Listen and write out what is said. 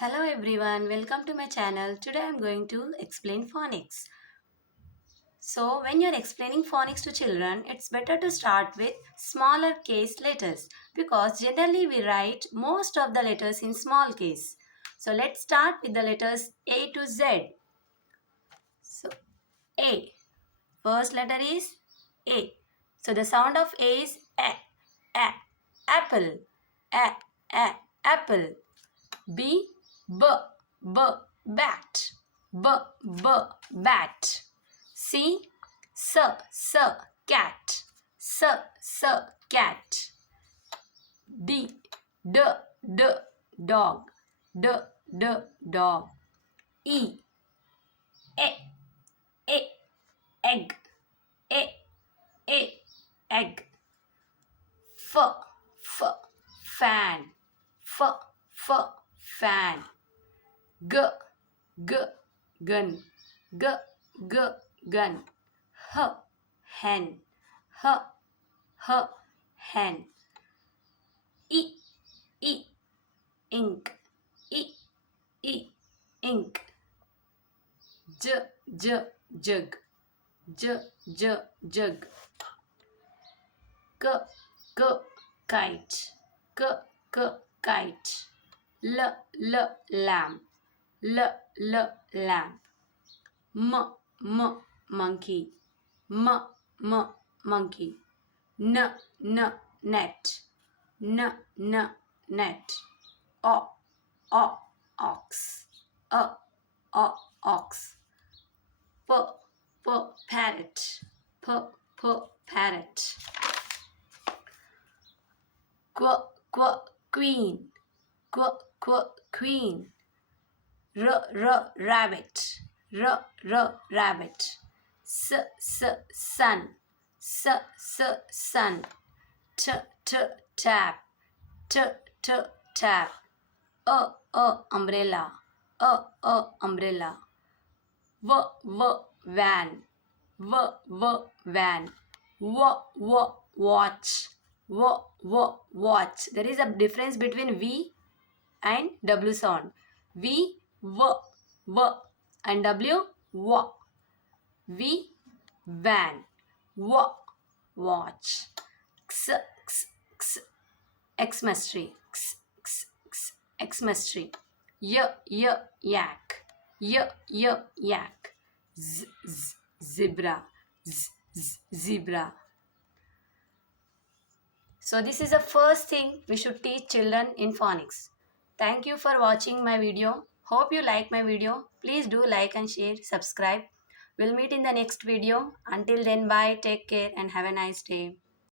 Hello everyone, welcome to my channel. Today I am going to explain phonics. So when you're explaining phonics to children, it's better to start with smaller case letters because generally we write most of the letters in small case. So let's start with the letters A to Z. So A. First letter is A. So the sound of A is A. Apple. A. Apple. B, b, b, bat. B, b, bat. C, s, cat. S, cat. D, d, dog. D, dog. E, e, e, egg. E, egg. F, fan. F, fan. G, gun. G, gun. H, hen. H, hen. E, ink. E, ink. J, jug. J, jug. K, kite. K, kite. L, lamb. L, lamb. M, monkey. M, monkey. N, net. N, net. O, ox. Ox. P, parrot. P, parrot. Queen. Queen. Rabbit. Rabbit. Sun. Sun. Tap. Tap. Umbrella. Umbrella. Van. Van. Watch. Watch. There is a difference between V and W sound. V, and W, V, van. Watch. Xmas-tree. Xmas-tree. Yak. Yak. Zebra. Zebra. So this is the first thing we should teach children in phonics. Thank you for watching my video. Hope you like my video. Please do like and share, subscribe. We'll meet in the next video. Until then, bye, take care and have a nice day.